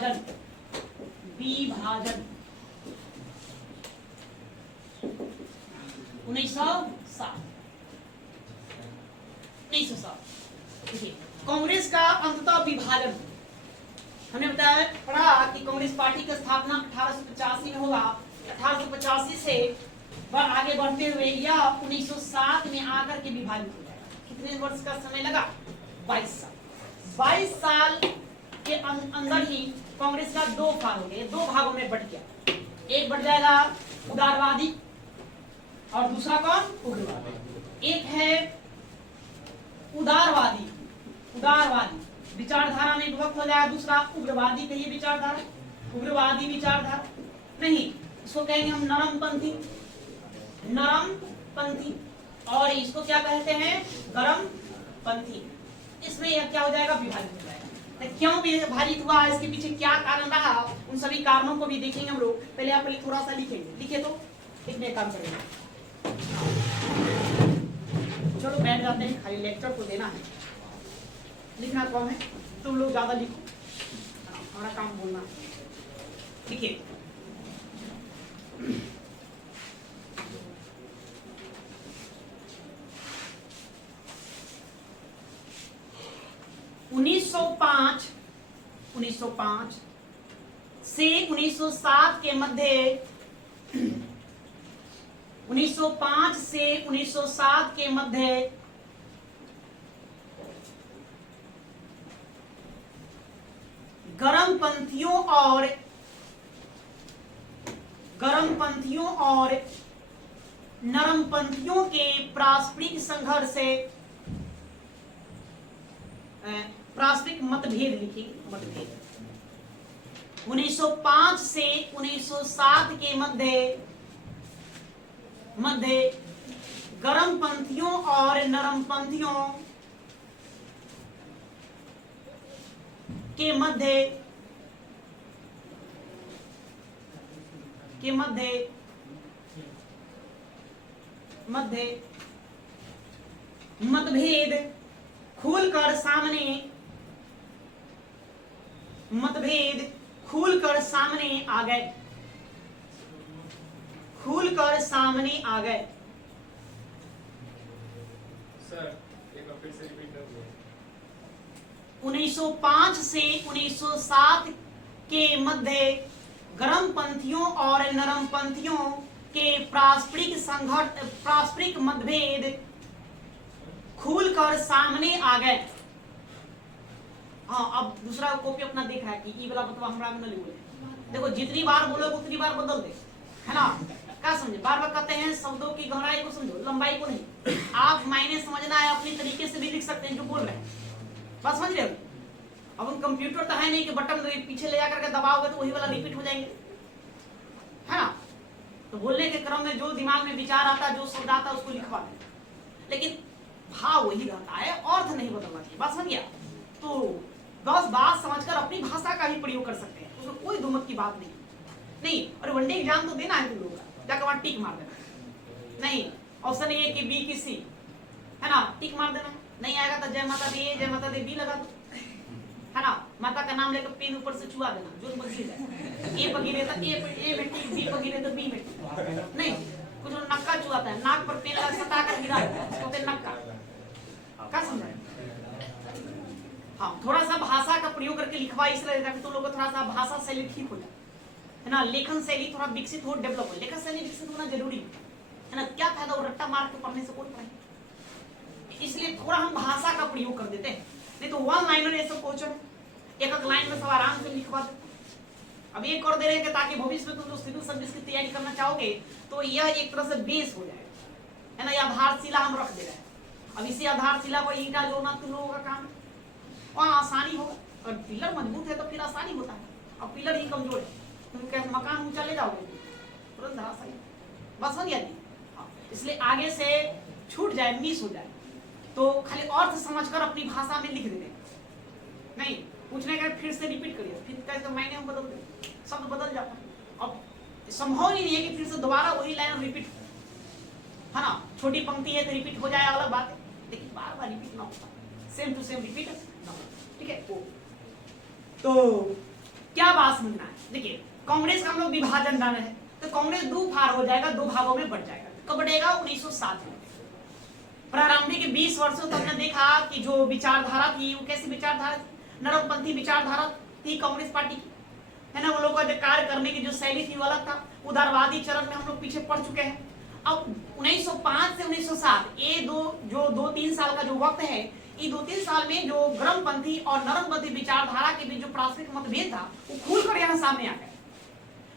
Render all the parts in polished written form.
विभाजन, विभाजन 1907। देखिए कांग्रेस का अंततः विभाजन, हमने बताया पढ़ा कि कांग्रेस पार्टी की स्थापना 1885 में होगा। 1885 से आगे बढ़ते हुए यह 1907 में आकर के विभाजित हो जाएगा। कितने वर्ष का समय लगा? 22 साल। 22 साल के अंदर ही कांग्रेस का दो भाग हो गए, दो भागों में बट गया। एक बढ़ जाएगा उदारवादी और दूसरा कौन? उग्रवादी। एक है उदारवादी, उदारवादी विचारधारा में विभक्त हो जाएगा। दूसरा उग्रवादी कहिए विचारधारा, उग्रवादी विचारधारा नहीं, इसको कहेंगे हम नरमपंथी, नरमपंथी। और इसको क्या कहते हैं? गरमपंथी। इसमें यह क्या हो जाएगा? विभाजित हो जाएगा। तो क्यों विभाजित हुआ, इसके पीछे क्या कारण रहा, उन सभी कारणों को भी देखेंगे हम लोग। पहले आप थोड़ा सा लिखेंगे, लिखे तो लिखने काम करेंगे। चलो बैठ जाते हैं, खाली लेक्चर को देना है, लिखना कम है। तुम लोग ज्यादा लिखो, हमारा काम बोलना है। लिखिए 1905 से 1907 के मध्य, 1905 से 1907 के मध्य गरमपंथियों और नरमपंथियों के पारस्परिक संघर्ष से पारस्परिक मतभेद, लिखिए मतभेद। 1905 से 1907 के मध्य गरमपंथियों और नरमपंथियों के मध्य मतभेद खुलकर सामने आ गए, सर एक बार फिर से रिपीट कर दो। 1905 से 1907 के मध्य गरमपंथियों और नरमपंथियों के पारस्परिक मतभेद खुलकर सामने आ गए। हाँ, अब दूसरा कॉपी अपना देख रहा है कि ई वाला मतलब हमरा में नहीं बोले। देखो जितनी बार बोलोगे उतनी बार बदल दे, है ना? क्या समझे? बार बार कहते हैं शब्दों की गहराई को समझो, लंबाई को नहीं। आप मायने समझना है अपनी तरीके से भी लिख सकते हैं जो बोल रहे हैं, बात समझ रहे हो? अब हम कंप्यूटर तो है नहीं कि बटन पीछे ले जाकर के दबाओगे तो वही वाला रिपीट हो जाएंगे, है ना? तो बोलने के क्रम में जो दिमाग में विचार आता है, जो शब्द आता है उसको लिखवा दे, लेकिन भाव वही रहता है, अर्थ नहीं बदलना चाहिए। बात समझ गया? तो बस बात समझकर अपनी भाषा का ही प्रयोग कर सकते हैं, उसमें कोई दुमत की बात नहीं। और वनडे एग्जाम तो देना है तुम लोगों का, जाकर वहां टिक मार देना नहीं। ऑप्शन ए कि बी कि सी, है ना? टिक मार देना। नहीं आएगा तो जय माता दी, जय माता दी बी लगा दो, है ना? माता का नाम लेकर पेन ऊपर से छुआ देना, जो मर्जी है। ए पर गिरे तो ए में टिक, बी पर गिरे तो बी में टिक। नहीं, कुछ नक्का छुआता है, नाक पर पेन लगा सटा कर गिरा देते नक्का। क्या समझ? हाँ, थोड़ा सा भाषा का प्रयोग करके लिखवा इसलिए ताकि तुम लोग को थोड़ा सा भाषा शैली ठीक हो जाए, है ना? लेखन शैली थोड़ा विकसित हो, डेवलप हो। लेखन शैली विकसित होना जरूरी है ना? क्या फायदा वो रट्टा मार के पढ़ने से, कोई फायदा। इसलिए थोड़ा हम भाषा का प्रयोग कर देते हैं, नहीं तो वन लाइनर ये सब क्वेश्चन एक लाइन में सब आराम से लिखवा दे। अब ये कर दे रहे हैं ताकि भविष्य में तुम जो सिविल सर्विस की तैयारी करना चाहोगे तो यह एक तरह से बेस हो जाएगा, है ना? ये आधारशिला हम रख दे रहे हैं। अब इसी आधारशिला को ईंटा जोड़ना तुम लोगों का काम है, वहाँ आसानी होगा। और पिलर मजबूत है तो फिर आसानी होता है, अब पिलर ही कमजोर है, तुम कैसे मकान ऊंचा ले जाओगे? तुरंत धराशायी। बस समझ गया जी? हाँ, इसलिए आगे से छूट जाए, मिस हो जाए तो खाली अर्थ समझकर अपनी भाषा में लिख देते, नहीं पूछने का फिर से रिपीट करिए, फिर कैसे मायने हम बदल दें, शब्द बदल जाता है। अब संभव ही नहीं है कि फिर से दोबारा वही लाइन रिपीट, है ना? छोटी पंक्ति है तो रिपीट हो जाए अलग बात है, लेकिन बार बार रिपीट ना होता, सेम टू सेम रिपीट ना हो, ठीक है? तो क्या बात समझना है? देखिए कांग्रेस का हम लोग विभाजन डाल रहे हैं तो कांग्रेस दो फार हो जाएगा, दो भागों में बढ़ जाएगा। कब बढ़ेगा? 1907 में। प्रारंभिक 20 वर्षों तक हमने देखा कि जो विचारधारा थी वो कैसी विचारधारा थी? नरमपंथी विचारधारा थी कांग्रेस पार्टी की, है ना। वो लोग का कार्य करने की जो शैली थी वो अलग था। उदारवादी चरण में हम लोग पीछे पड़ चुके हैं। अब 1905 से 1907 ये दो तीन साल का जो वक्त है, ये 2-3 साल में जो गर्मपंथी और नरमपंथी विचारधारा के बीच जो प्राथमिक मतभेद था वो खुल कर यहाँ सामने आ गया।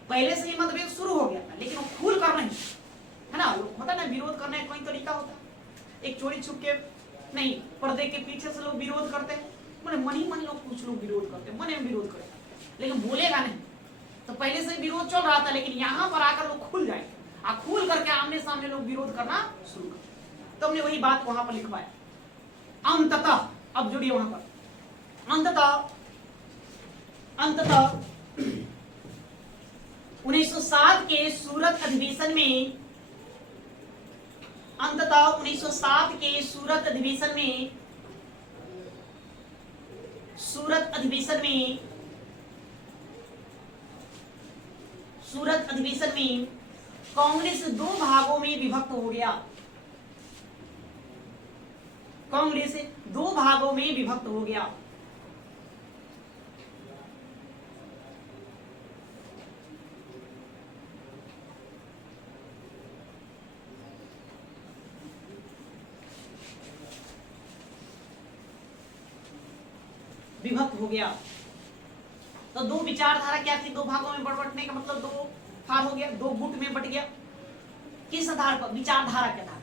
पहले से ही मतभेद शुरू हो गया था लेकिन वो खुल कर नहीं, है ना। होता ना विरोध करने का कोई तरीका होता है, एक चोरी छुप के नहीं, पर्दे के पीछे से लोग विरोध करते हैं, मन ही मन लोग कुछ लोग विरोध करते हैं, मन में विरोध करेगा लेकिन बोलेगा नहीं। तो पहले से विरोध चल रहा था लेकिन यहाँ पर आकर वो खुल जाए, खुल करके आमने सामने लोग विरोध करना शुरू कर। तो हमने वही बात वहां पर लिखवाया। अंततः अब जुड़िए वहां पर, अंततः 1907 के सूरत अधिवेशन में, अंततः 1907 के सूरत अधिवेशन में कांग्रेस दो भागों में विभक्त हो गया। कांग्रेस दो भागों में विभक्त हो गया। विभक्त हो गया तो दो विचारधारा क्या थी? दो भागों में बंटने का मतलब दो फार हो गया, दो गुट में बट गया। किस आधार पर? विचारधारा के आधार पर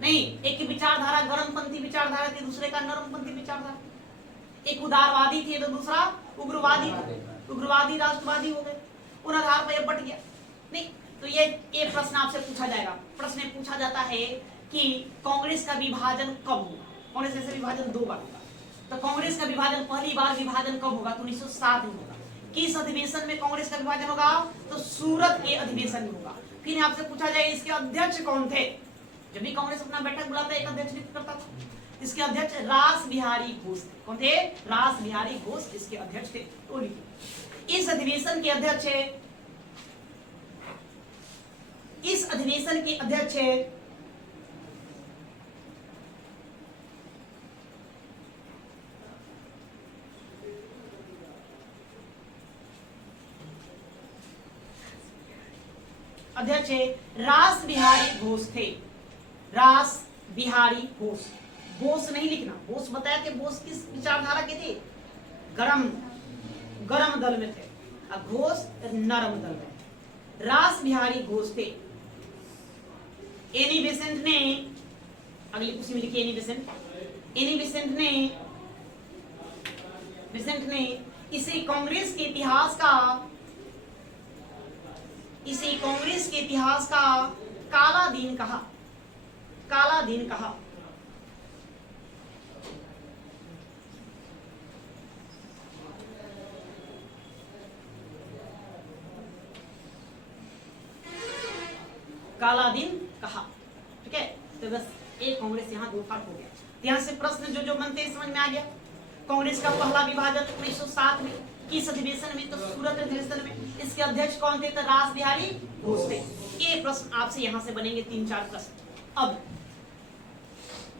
नहीं। एक की विचारधारा गर्मपंथी विचारधारा थी, दूसरे का नरमपंथी विचारधारा। एक उदारवादी थे तो दूसरा उग्रवादी था, उग्रवादी राष्ट्रवादी हो गए, उन आधार पर यह बट गया। नहीं तो ये प्रश्न आपसे पूछा जाएगा। प्रश्न पूछा जाता है कि कांग्रेस का विभाजन कब होगा? कांग्रेस का विभाजन दो बार होगा। तो कांग्रेस का विभाजन पहली बार विभाजन कब होगा? तो 1907 में होगा। किस अधिवेशन में कांग्रेस का विभाजन होगा? तो सूरत के अधिवेशन में होगा। फिर आपसे पूछा जाए इसके अध्यक्ष कौन थे? जब भी कांग्रेस अपना बैठक बुलाता एक अध्यक्ष नियुक्त करता था। इसके अध्यक्ष रास बिहारी घोष थे। कौन थे? रास बिहारी घोष इसके अध्यक्ष थे। इस अधिवेशन के अध्यक्ष है, इस अधिवेशन के अध्यक्ष है अध्यक्ष रास बिहारी घोष थे। रास बिहारी घोष, बोस नहीं लिखना, बोस बताया थे। बोस किस विचारधारा के थे? गरम दल में थे और घोष नरम दल में। रास बिहारी घोष थे। एनी बेसेंट ने, अगली कुर्सी में लिखिए एनी बेसेंट। एनी बेसेंट ने इसे कांग्रेस के इतिहास का काला दिन कहा। काला दिन कहा। काला दिन कहा। ठीक है, तो बस एक कांग्रेस यहाँ दो फाट हो गया। यहाँ से प्रश्न जो बनते हैं समझ में आ गया। कांग्रेस का पहला विभाजन 1907 में, किस अधिवेशन में? तो सूरत अधिवेशन में। इसके अध्यक्ष कौन थे? तो रास बिहारी घोष थे। ये प्रश्न आपसे यहाँ से बनेंगे 3-4 प्रश्न। अब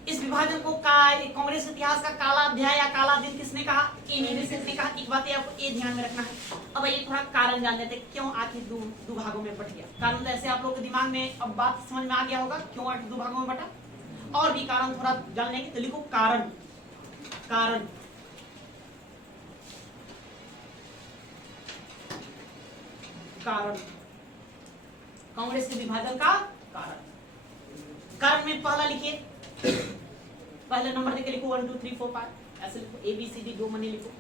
इस विभाजन को कांग्रेस इतिहास का काला अध्याय या काला दिन किसने कहा? एनी बेसेंट ने कहा। एक बात आपको ये ध्यान में रखना है। अब ये थोड़ा कारण जान लेते क्यों आखिर दो भागों में बट गया। कारण तो ऐसे आप लोग के दिमाग में अब बात समझ में आ गया होगा क्यों आखिर दो भागों में बटा। और भी कारण थोड़ा जान लेंगे तो लिखो कारण। कारण कारण कांग्रेस के विभाजन का कारण। कारण में पहला लिखिए, पहले नंबर देके लिखो 1 2 3 4 5 ऐसे लिखो। ABCD 2 मनी लिखो।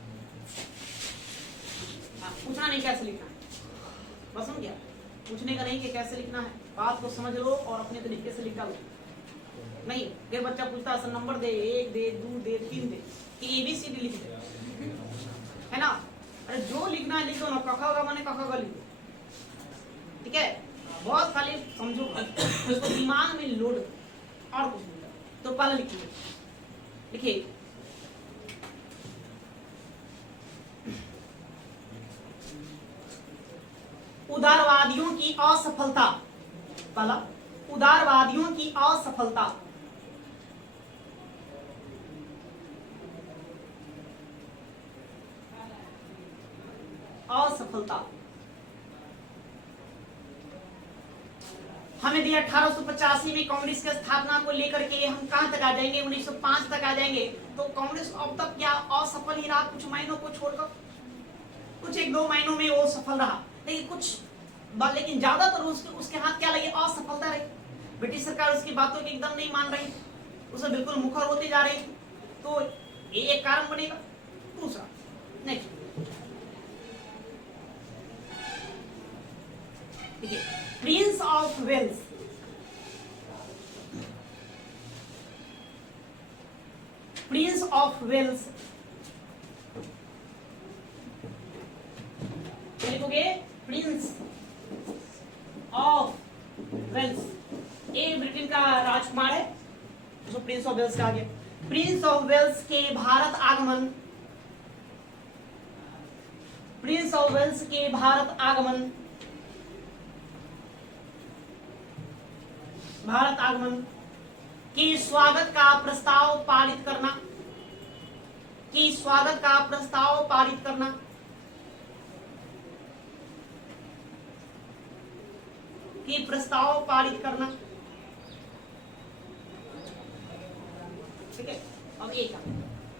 पूछना नहीं कैसे लिखना है, बस समझ गया। पूछने का नहीं कि कैसे लिखना है, बात को समझ लो और अपने तरीके से लिखा लो। नहीं फिर बच्चा पूछता है नंबर दे, 1 दे, 2 दे, 3 दे, ABCD लिख दे, है ना। अरे जो लिखना है लिखो ना, कखा माने कखा लिखो। ठीक है, बहुत खाली समझो, उसको दिमाग में लोड और कुछ नहीं। तो पहले लिखिए, लिखिए उदारवादियों की असफलता, पहला उदारवादियों की असफलता, असफलता हमें दिया 1885 में कांग्रेस की स्थापना को लेकर के हम कहां तक आ जाएंगे, 1905 तक आ जाएंगे। तो कांग्रेस अब तक क्या असफल ही रहा, कुछ महीनों को छोड़कर, कुछ एक दो महीनों में वो सफल रहा, लेकिन ज्यादातर उसके हाथ क्या लगी, असफलता रही। ब्रिटिश सरकार उसकी बातों की एकदम नहीं मान रही, उसे बिल्कुल मुखर होती जा रही। तो ये एक कारण बनेगा। दूसरा नेक्स्ट देखिए, Prince of Wales, Prince of Wales लिखोगे, प्रिंस ऑफ वेल्स, ये ब्रिटेन का राजकुमार है, उसको प्रिंस ऑफ वेल्स कहा गया। प्रिंस ऑफ वेल्स के भारत आगमन, प्रिंस ऑफ वेल्स के भारत आगमन, भारत आगमन के स्वागत का प्रस्ताव पारित करना, की स्वागत का प्रस्ताव पारित करना, की प्रस्ताव पारित करना। ठीक है, अब एक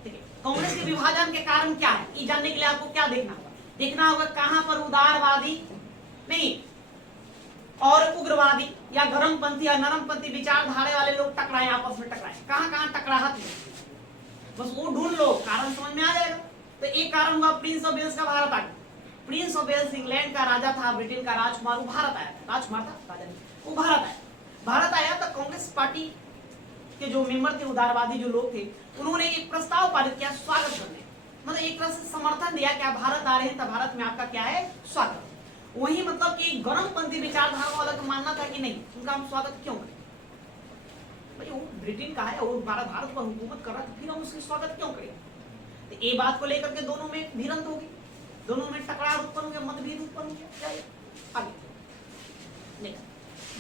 ठीक है, कांग्रेस के विभाजन के कारण क्या है, ये जानने के लिए आपको क्या देखना होगा, देखना होगा कहां पर उदारवादी नहीं और उग्रवादी या गर्मपंथी या नरमपंथी विचारधारा वाले लोग टकराए, आपस में टकराए, कहां कहां टकराहट है, बस वो ढूंढ लो, कारण समझ में आ जाएगा। तो एक कारण हुआ प्रिंस ऑफ वेल्स का भारत आगमन। प्रिंस ऑफ वेल्स इंग्लैंड का राजा था, ब्रिटेन का राजकुमार, वो भारत आया, राजकुमार था, राजा नहीं, वो भारत आया। भारत आया तो कांग्रेस पार्टी के जो मेंबर थे, उदारवादी जो लोग थे, उन्होंने एक प्रस्ताव पारित किया स्वागत करने, मतलब एक तरह से समर्थन दिया कि आप भारत आ रहे हैं तो भारत में आपका क्या है, स्वागत। वही मतलब कि गर्मपंथी विचारधारा वाला का मानना था कि नहीं, उनका हम स्वागत क्यों करें, भाई वो ब्रिटेन का है, वो भारत पर हुकूमत कर रहा है, फिर हम उसका स्वागत क्यों करें। तो ये बात को लेकर के दोनों में भिड़ंत होगी, दोनों में टकरार उत्पन्न हो गया, मतभेद उत्पन्न हो गया। आगे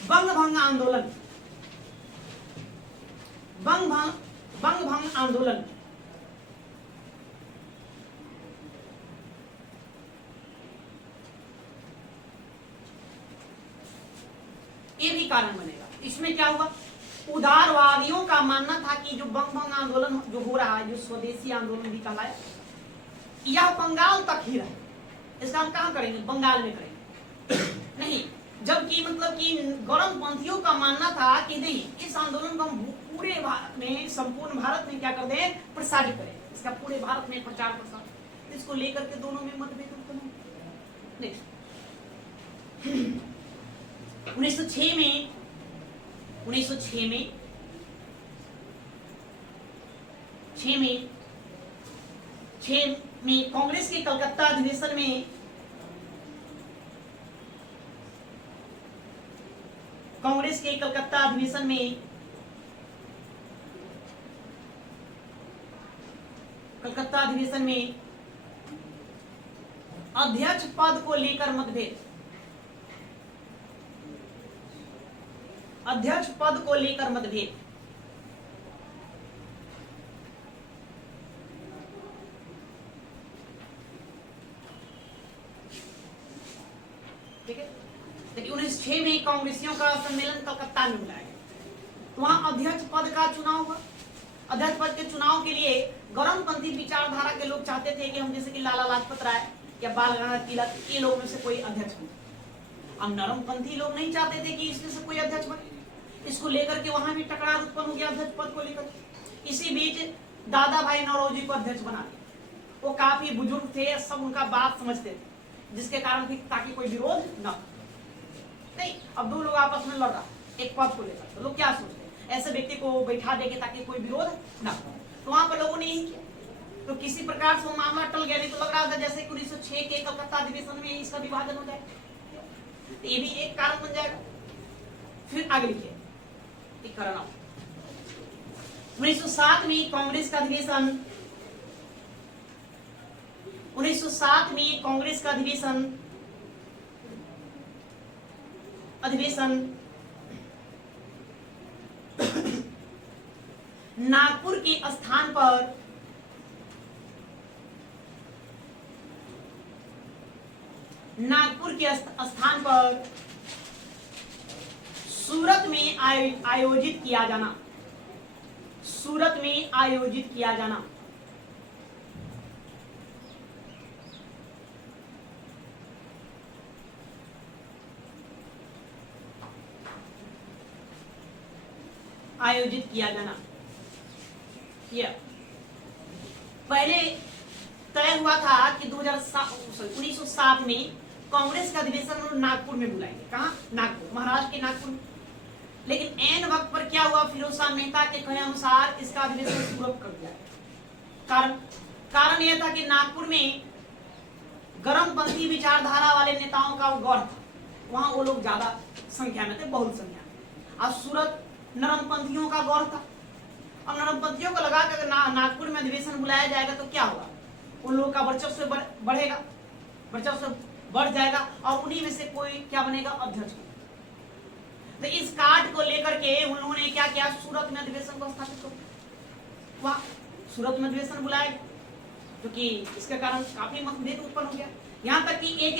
बंग भंग आंदोलन, बंग भंग आंदोलन, ये भी कारण बनेगा। इसमें क्या हुआ, उदारवादियों का मानना था कि जो बंग भंग आंदोलन जो हो रहा है, जो स्वदेशी आंदोलन भी कहलाया, यह बंगाल तक ही रहे, इसका हम कहां करेंगे, बंगाल में करेंगे नहीं, जबकि मतलब कि गर्मपंथियों का मानना था कि नहीं, इस आंदोलन को हम पूरे भारत में, संपूर्ण भारत में क्या कर दें, प्रसारित करें, इसका पूरे भारत में प्रचार प्रसार, इसको लेकर के दोनों में मतभेद उत्पन्न हुए। नेक्स्ट 1906 में कांग्रेस के कलकत्ता अधिवेशन में अध्यक्ष पद को लेकर मतभेद, अध्यक्ष पद को लेकर मतभेद, ठीक है। 1906 में कांग्रेसियों का सम्मेलन कलकत्ता में बुलाया गया, तो वहां अध्यक्ष पद का चुनाव हुआ। अध्यक्ष पद के चुनाव के लिए गर्मपंथी विचारधारा के लोग चाहते थे कि हम जैसे कि लाला लाजपत राय या बाल गंगाधर तिलक, ये लोग में से कोई अध्यक्ष बने। अब नरमपंथी लोग नहीं चाहते थे कि इसमें से कोई अध्यक्ष बने, इसको लेकर के वहां भी टकरार उत्पन्न हो गया अध्यक्ष पद को लेकर। इसी बीच दादा भाई नौरोजी को अध्यक्ष बना दिया। वो काफी बुजुर्ग थे, सब उनका बात समझते थे, जिसके कारण ताकि कोई विरोध न नहीं। अब दो लोग आपस में लड़ रहा एक पद को लेकर, तो लोग क्या सोचते हैं, ऐसे व्यक्ति को बैठा देके ताकि कोई विरोध न हो, तो वहां पर लोगों ने यही किया। तो किसी प्रकार से वो मामला टल गया, नहीं तो लग रहा था जैसे 1906 के कलकत्ता अधिवेशन में इसका विभाजन हो जाए, तो ये भी एक कारण बन जाएगा। फिर आगे लिखिए 1907 में कांग्रेस का अधिवेशन, 1907 में कांग्रेस का अधिवेशन अधिवेशन नागपुर के स्थान पर सूरत में आयोजित किया जाना। सूरत में आयोजित किया जाना। आयोजित किया जाना। पहले तय हुआ था कि 1907 में कांग्रेस का अधिवेशन नागपुर में बुलाएंगे। कहाँ? नागपुर, महाराष्ट्र के नागपुर में। लेकिन ऐन वक्त पर क्या हुआ, फिरोज शाह मेहता के कहे अनुसार इसका अधिवेशन सूरत कर दिया। कारण यह था कि नागपुर में गर्मपंथी विचारधारा वाले नेताओं का गौर था, वहां वो लोग ज्यादा संख्या में थे, बहुत संख्या में। अब सूरत नरमपंथियों का गौर था। अब नरमपंथियों को लगा कि नागपुर में अधिवेशन बुलाया जाएगा तो क्या होगा, उन लोगों का वर्चस्व बढ़ेगा, वर्चस्व बढ़ जाएगा और उन्हीं में से कोई क्या बनेगा, अध्यक्ष। तो इस कार्ड को लेकर के उन लोगों ने क्या किया, सूरत में अधिवेशन को स्थापित कर दिया। वहां सूरत में अधिवेशन बुलाया गया, क्योंकि इसके कारण काफी मतभेद उत्पन्न हो गया। यहाँ तक कि एक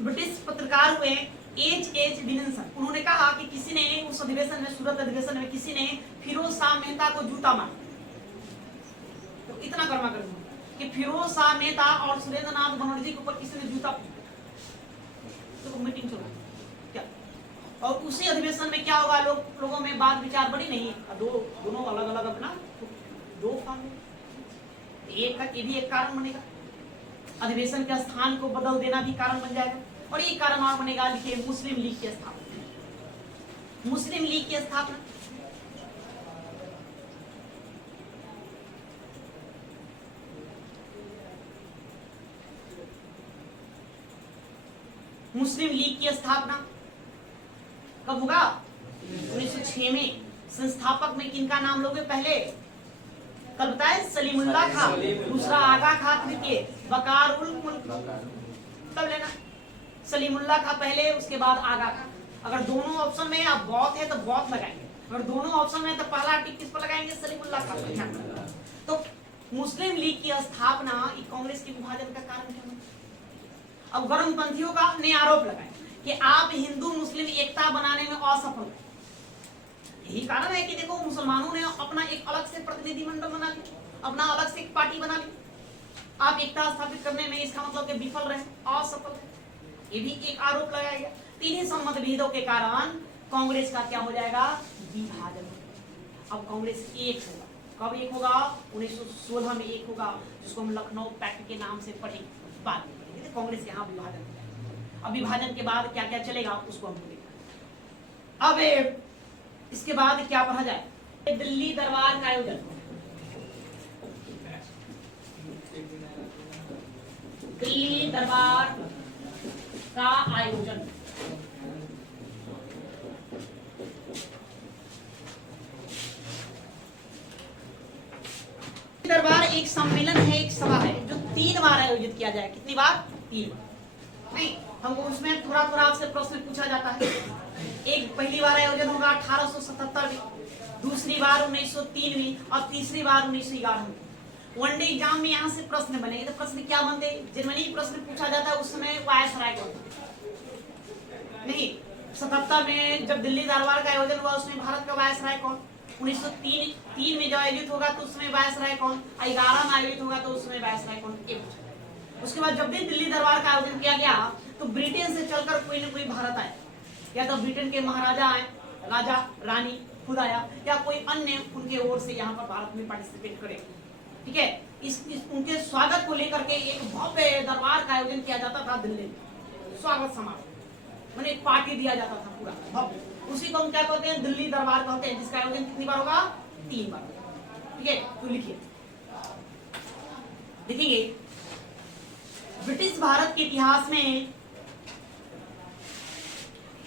ब्रिटिश पत्रकार हुए H.H. विलियमसन, उन्होंने कहा कि किसी ने उस अधिवेशन में, सूरत अधिवेशन में किसी ने फिरोज शाह मेहता को जूता मारा। तो इतना गर्मा गर्म कि फिरोज शाह मेहता और सुरेंद्र नाथ बनर्जी के ऊपर किसी ने जूता फेंका। तो मीटिंग चल क्या, और उसी अधिवेशन में क्या होगा, लोगों में बात विचार बड़ी नहीं है, दोनों अलग अलग अपना दो फार्म, ये भी एक कारण बनेगा। अधिवेशन के स्थान को बदल देना भी कारण बन जाएगा। और एक कारण और बनेगा, लिखिए, मुस्लिम लीग की स्थापना। मुस्लिम लीग की स्थापना मुस्लिम लीग की स्थापना कब होगा, 1906 में। संस्थापक में किनका नाम लोगे पहले, कल बताए, सलीमुल्लाह खां, दूसरा आगा खां, तृतीय वकारुल मुल्क। तब लेना सलीमुल्लाह खां पहले, उसके बाद आगा खां। अगर दोनों ऑप्शन में आप बौद्ध है तो बौद्ध लगाएंगे, अगर दोनों ऑप्शन में तो पहला टिक किस पर लगाएंगे, सलीमुल्लाह खां पर। तो मुस्लिम लीग की स्थापना कांग्रेस के विभाजन का कारण क्या बना। अब गर्मपंथियों का ने आरोप लगाया कि आप हिंदू मुस्लिम एकता बनाने में असफल हैं। यही कारण है कि देखो, मुसलमानों ने अपना एक अलग से प्रतिनिधि मंडल बना लिया, अपना अलग से एक पार्टी बना ली। आप एकता स्थापित करने में, इसका मतलब कि विफल रहे, असफल रहे। ये भी एक आरोप लगाया गया। तीनों सम्मतभेदों के कारण कांग्रेस का क्या हो जाएगा, विभाजन। अब कांग्रेस एक होगा, कब एक होगा, 1916 में एक होगा, जिसको हम लखनऊ पैक्ट के नाम से पढ़ेंगे बाद में। कांग्रेस के यहाँ विभाजन हो जाएगा। अब विभाजन के बाद क्या क्या चलेगा उसको हम बोलेंगे। अब इसके बाद क्या पढ़ा जाए, दिल्ली दरबार का आयोजन। दिल्ली दरबार का आयोजन। दरबार एक सम्मेलन है, एक सभा है जो 3 बार आयोजित किया जाए। कितनी बार? 3 बार। नहीं, हमको उसमें थोड़ा थोड़ा आपसे प्रश्न पूछा जाता है। एक पहली बार आयोजन होगा 1877 में, दूसरी बार 1903 में और तीसरी बार 1911 में। वनडे एग्जाम में यहाँ से प्रश्न बनेंगे। तो प्रश्न क्या बनते, जनरली प्रश्न पूछा जाता है उस समय वायसराय कौन नहीं। 77 में जब दिल्ली दरबार का आयोजन हुआ उसमें भारत का वायसराय कौन, 1903 में जब आयोजित होगा तो उसमें वायसराय कौन, 11 में आयोजित होगा तो उसमें वायसराय कौन, एक। उसके बाद जब भी दिल्ली दरबार का आयोजन किया गया तो ब्रिटेन से चलकर कोई न कोई भारत आया, या तो ब्रिटेन के महाराजा आए, राजा रानी खुद आया, या कोई अन्य उनके ओर से यहाँ पर भारत में पार्टिसिपेट करे। ठीक है, इस उनके स्वागत को लेकर के एक भव्य दरबार का आयोजन किया जाता था दिल्ली में। स्वागत समारोह मैंने एक पार्टी दिया जाता था पूरा भव्य, उसी को हम क्या कहते हैं, दिल्ली दरबार कहते हैं, जिसका आयोजन कितनी बार होगा, 3 बार। ठीक है, तो लिखिए, देखेंगे ब्रिटिश भारत के इतिहास में,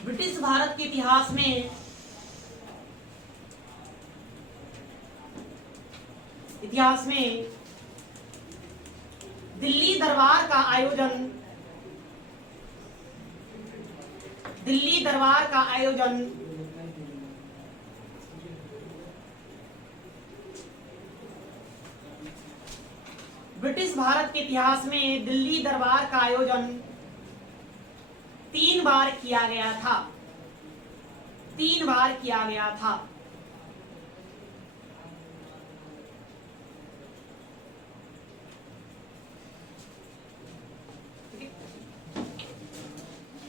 ब्रिटिश भारत के इतिहास में दिल्ली दरबार का आयोजन दिल्ली दरबार का आयोजन ब्रिटिश भारत के इतिहास में दिल्ली दरबार का आयोजन 3 बार किया गया था। 3 बार किया गया था।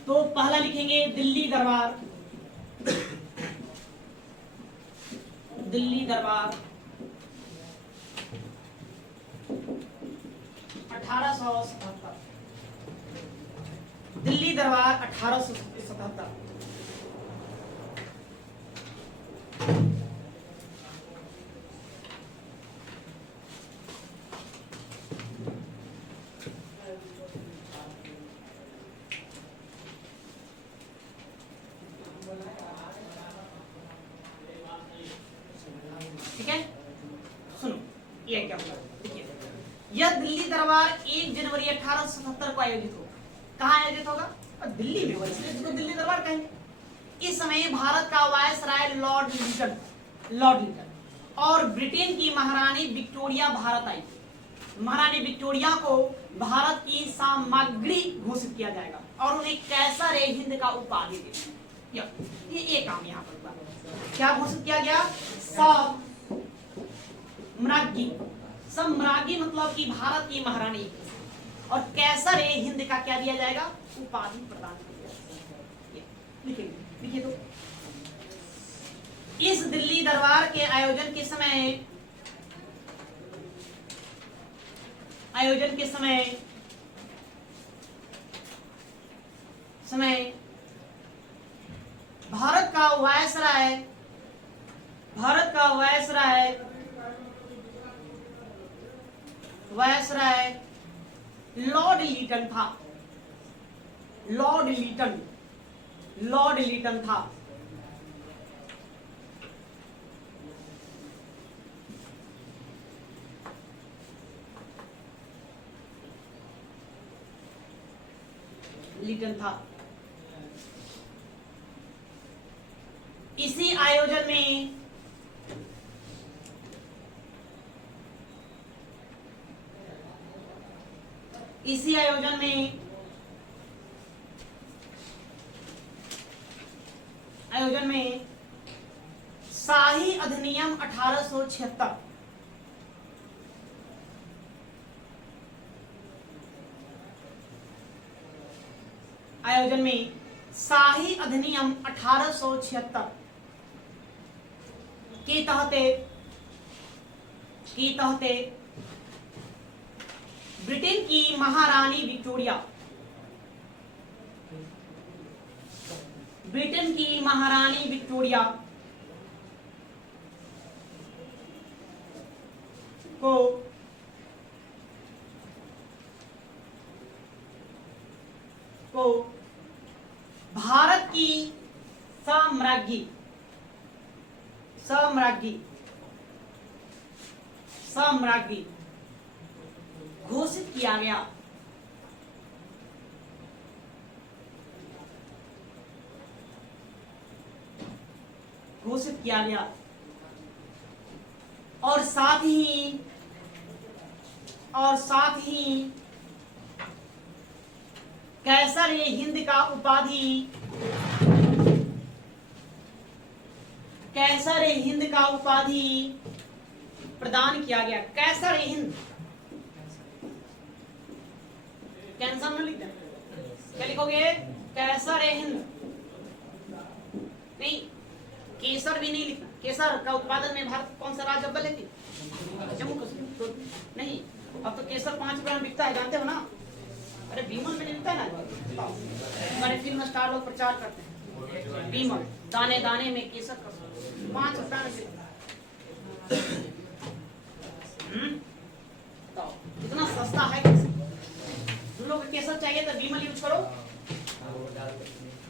तो पहला लिखेंगे दिल्ली दरबार। दिल्ली दरबार 1877। दिल्ली दरबार 1877। ठीक है, सुनो ये क्या होगा। देखिए, यह दिल्ली दरबार 1 जनवरी 1877 को आयोजित होगा। कहाँ आयोजित होगा? दिल्ली में होगा, इसलिए इसको दिल्ली दरबार कहेंगे। इस समय भारत का वायसराय लॉर्ड लिटन और ब्रिटेन की महारानी विक्टोरिया भारत आई। महारानी विक्टोरिया को भारत की सामग्री घोषित किया जाएगा और उन्हें कैसर ए हिंद का उपाधि दी। ये एक काम यहाँ पर क्या घोषित किया गया? सम्राज्ञी मतलब कि भारत की महारानी, और कैसर ए हिंद का क्या दिया जाएगा? उपाधि प्रदान किया। लिखिए तो इस दिल्ली दरबार के आयोजन के समय भारत का वायसराय लॉर्ड लिटन था। लॉर्ड लिटन था। लिटन था। इसी आयोजन में शाही अधिनियम 1876 के तहत ब्रिटेन की महारानी विक्टोरिया को भारत की साम्राज्ञी घोषित किया गया। और साथ ही कैसर ए हिंद का उपाधि प्रदान किया गया। कैसर ए हिंद, कैंसर में लिखना, क्या लिखोगे? कैसर ए हिंद नहीं, केसर भी नहीं लिखना। केसर का उत्पादन में भारत कौन सा राज्य अव्वल है? जम्मू कश्मीर। नहीं, अब तो केसर 5 रुपए में बिकता है, जानते हो ना? अरे बीमल में नहीं बिकता है ना? हमारे फिल्म स्टार लोग प्रचार करते हैं, बीमल दाने दाने में केसर का 5 रुपए में बिकता है। तो इतना सस्ता है केसर। तुम लोग केसर चाहिए तो बीमल यूज करो।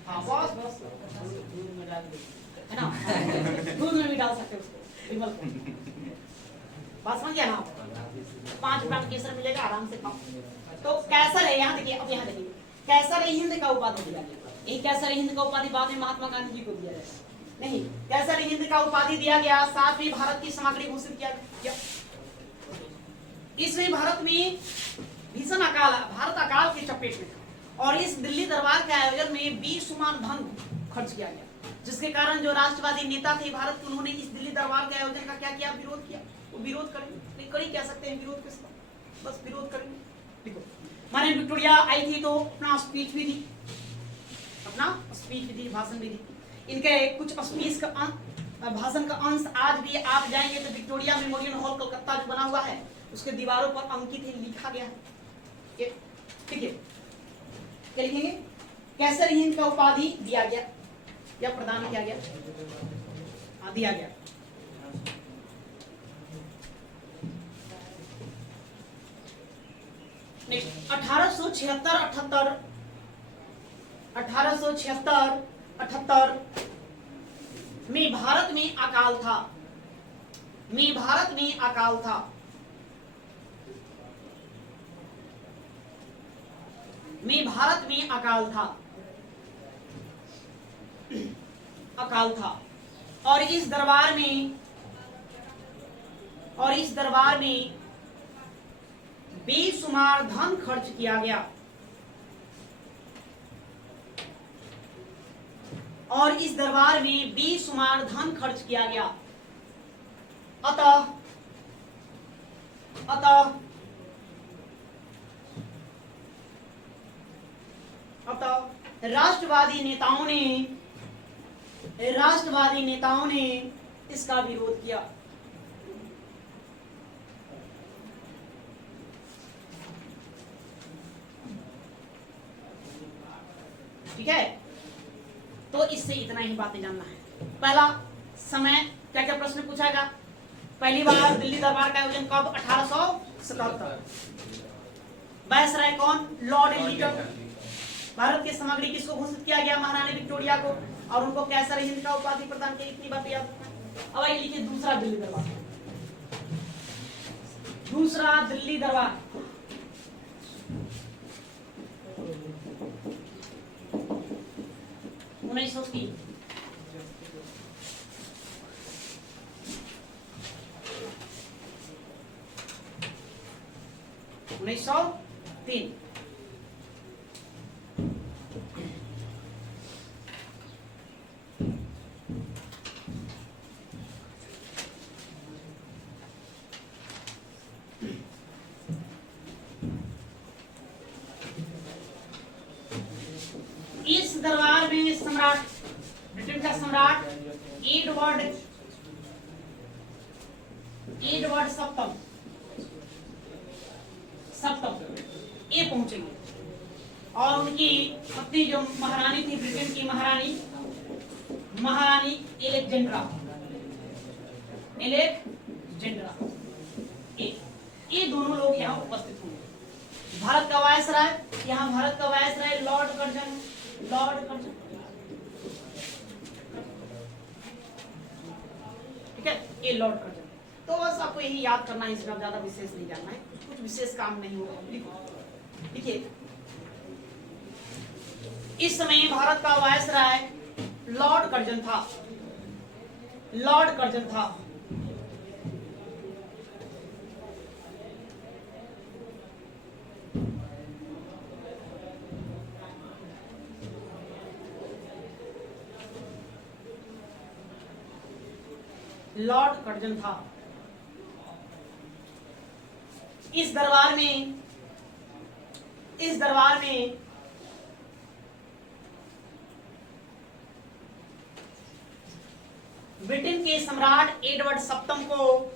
हाँ बस है ना, दूध में भी डाल सकते हो उसको, बीमल को। बात समझ गया ना? 5 रुपए में केसर मिलेगा, आराम से खाओ। तो कैसर है, यहाँ देखिए, अब यहाँ देखिए, कैसर ए हिंद का उपाधि दिया गया। एक कैसर हिंद का उपाधि बाद में महात्मा गांधी जी को दिया जाएगा। नहीं, कैसर हिंद का उपाधि दिया गया, साथ में भारत की सामग्री घोषित किया गया। इसमें भारत में भीषण अकाल, भारत अकाल की चपेट में था और इस दिल्ली दरबार के आयोजन में बेशुमार धन खर्च किया गया, जिसके कारण जो राष्ट्रवादी नेता थे भारत के, उन्होंने इस दिल्ली दरबार के आयोजन का क्या किया, विरोध किया। वो विरोध करेंगे, कर ही क्या सकते हैं विरोध के साथ, बस विरोध करेंगे। देखो, माने विक्टोरिया आई थी तो अपना स्पीच भी दी, अपना स्पीच भी दी, भाषण भी दी। इनके कुछ स्पीच का भाषण का अंश आज भी आप जाएंगे तो विक्टोरिया मेमोरियल हॉल कलकत्ता जो बना हुआ है उसके दीवारों पर अंकित है, लिखा गया है। ठीक है, क्या लिखेंगे? कैसर हिंद का उपाधि दिया गया या प्रदान किया गया? हाँ, दिया गया। नेक्स्ट 1876-78 में भारत में अकाल था, में भारत में अकाल था। में भारत में अकाल था, अकाल था और इस दरबार में बेशुमार धन खर्च किया गया और इस दरबार में बेशुमार धन खर्च किया गया। अतः राष्ट्रवादी नेताओं ने इसका विरोध किया। ठीक है, तो इससे इतना ही बातें जानना है। पहला समय, क्या क्या प्रश्न पूछा गया? पहली बार दिल्ली दरबार का आयोजन कब? 1877। वायसराय कौन? लॉर्ड लिटन। भारत की सामग्री किसको घोषित किया गया? महारानी विक्टोरिया को, और उनको कैसर हिंद का उपाधि प्रदान की। इतनी बातें याद रखना। अब आइए लिखिए दूसरा दिल्ली दरबार। दूसरा दिल्ली दरबार 1903। इस दरबार में सम्राट, ब्रिटेन का सम्राट एडवर्ड सप्तम ये पहुंचेंगे और उनकी पत्नी जो महारानी थी, ब्रिटेन की महारानी एलेक्जेंड्रा, ये दोनों लोग यहाँ उपस्थित होंगे। भारत का वायसराय, यहाँ भारत का वायसराय लॉर्ड कर्जन, ठीक है, ये लॉर्ड कर्जन। तो बस आपको यही याद करना है, इसका ज्यादा विशेष नहीं जानना है, कुछ विशेष काम नहीं होगा। देखिए, इस समय भारत का वायसराय लॉर्ड कर्जन था, इस दरबार में ब्रिटेन के सम्राट एडवर्ड सप्तम को,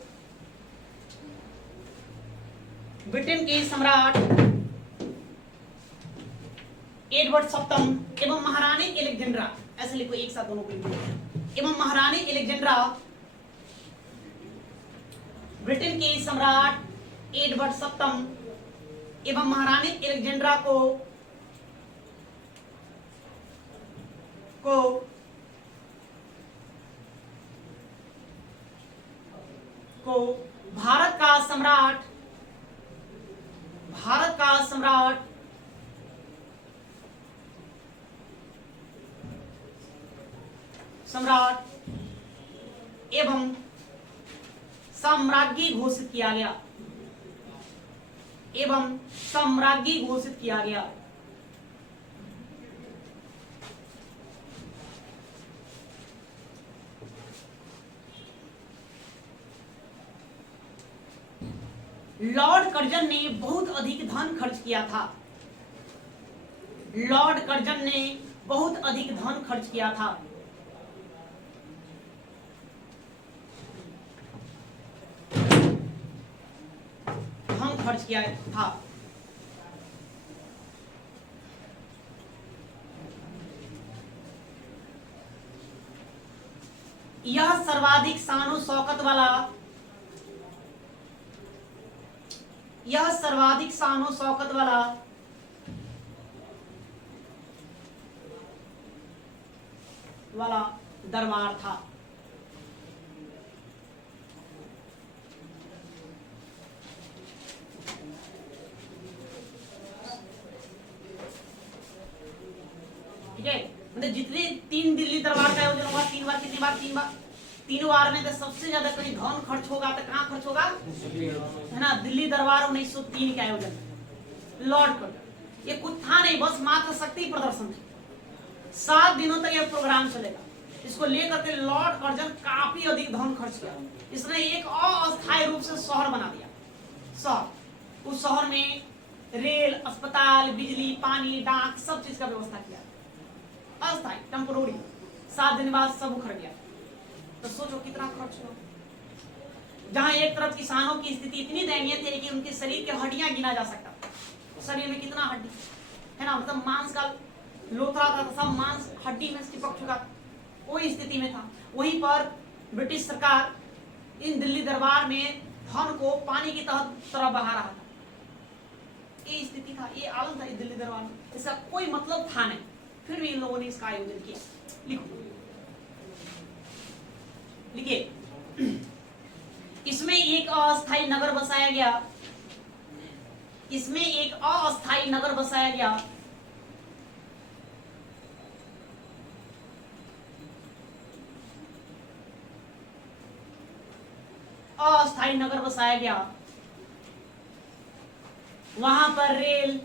एवं महारानी एलेक्जेंड्रा, ऐसे लिखो एक साथ दोनों को लिखो, एवं महारानी एलेक्जेंड्रा, ब्रिटेन के सम्राट एडवर्ड सप्तम एवं महारानी एलेक्जेंड्रा को भारत का सम्राट सम्राट एवं साम्राज्ञी घोषित किया गया, एवं साम्राज्ञी घोषित किया गया। लॉर्ड कर्जन ने बहुत अधिक धन खर्च किया था। लॉर्ड कर्जन ने बहुत अधिक धन खर्च किया था। धन खर्च किया था। यह सर्वाधिक शानो शौकत वाला, यह सर्वाधिक शानो शौकत वाला दरबार था। ठीक है, मतलब जितने 3 दिल्ली दरबार का आयोजन हुआ, 3 बार, कितनी बार, 3 बार, 3 बार में तो सबसे ज्यादा कहीं धन खर्च होगा तो कहाँ खर्च होगा, है ना, दिल्ली दरबार 1903 के आयोजन लॉर्ड कर्जन। ये कुछ था नहीं, बस मात्र शक्ति प्रदर्शन था। 7 दिनों तक यह प्रोग्राम चलेगा। इसको लेकर के लॉर्ड कर्जन काफी अधिक धन खर्च किया। इसने एक अस्थायी रूप से शहर बना दिया। शहर, उस शहर में रेल, अस्पताल, बिजली, पानी, डाक, सब चीज का व्यवस्था किया। अस्थायी, टेम्पोररी। 7 दिन बाद सब उखड़ गया। तो सोचो कितना खर्च हुआ। जहां एक तरफ किसानों की स्थिति इतनी दयनीय थी कि उनके शरीर के हड्डियां गिना जा सकता था। शरीर में कितना हड्डी है ना, मतलब मांस का लोथड़ा था, सब मांस हड्डी में चिपक चुका, वही स्थिति में था। वहीं पर ब्रिटिश सरकार इन दिल्ली दरबार में धन को पानी की तरह बहा रहा था। ये स्थिति था, ये आलम था इस दिल्ली दरबार में। इसका कोई मतलब था नहीं, फिर भी इन लोगों ने इसका आयोजन किया। लिखो, लिखिए, इसमें एक अस्थायी नगर बसाया गया। इसमें एक अस्थायी नगर बसाया गया। अस्थायी नगर बसाया गया। वहां पर रेल,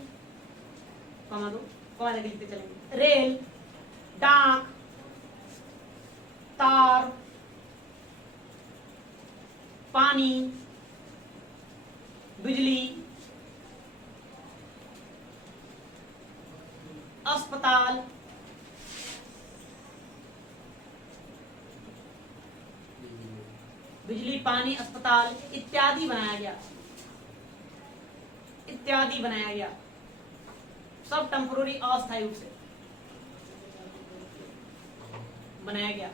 कमा दो, कमा देके लिखते चलेंगे, रेल, डाक, तार, पानी, बिजली, अस्पताल, बिजली, पानी, अस्पताल इत्यादि बनाया गया। इत्यादि बनाया गया, सब टेम्पोररी अस्थायी रूप से बनाया गया।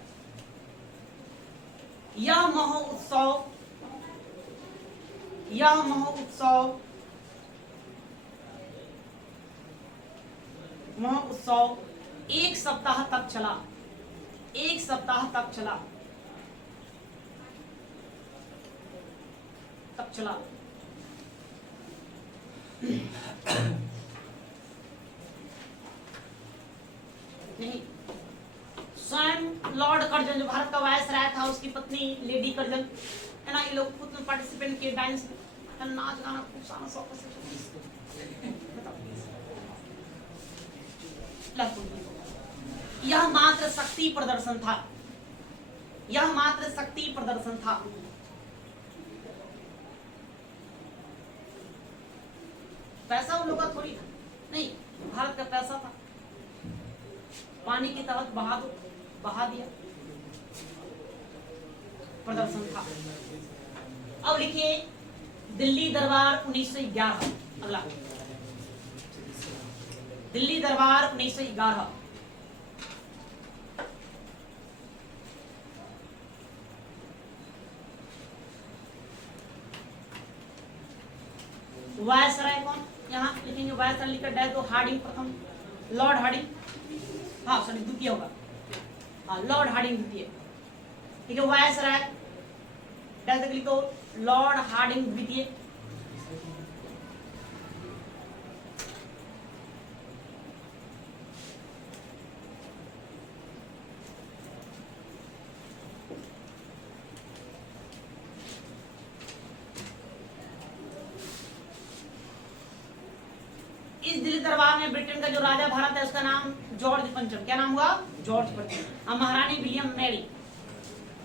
यह महोत्सव, यह महोत्सव, महोत्सव 1 सप्ताह तक चला। 1 सप्ताह तक चला, तक चला। नहीं, स्वयं लॉर्ड कर्जन जो भारत का वायसराय था, उसकी पत्नी लेडी कर्जन, है ना, ये लोग खुद में पार्टिसिपेंट किए डांस में, नाच गाना खूब सारा शौक से। यह मात्र शक्ति प्रदर्शन था। यह मात्र शक्ति प्रदर्शन था। पैसा उन लोगों का थोड़ी था, नहीं, भारत का पैसा था। पानी की तरह बहा दिया, प्रदर्शन था। अब लिखिए दिल्ली दरबार 1911। अगला, दिल्ली दरबार 1911। वायसराय कौन, यहाँ लिखेंगे वायसराय लिखकर डाल दो, हार्डिंग प्रथम, लॉर्ड हार्डिंग, हाँ सॉरी द्वितीय होगा, हाँ लॉर्ड हार्डिंग द्वितीय। ठीक है, वायसराय डाल तक लिखो लॉर्ड हार्डिंग द्वितीय। इस दिल्ली दरबार में ब्रिटेन का जो राजा भारत है उसका नाम जॉर्ज पंचम, क्या नाम हुआ? जॉर्ज पंचम। और महारानी विलियम मैरी,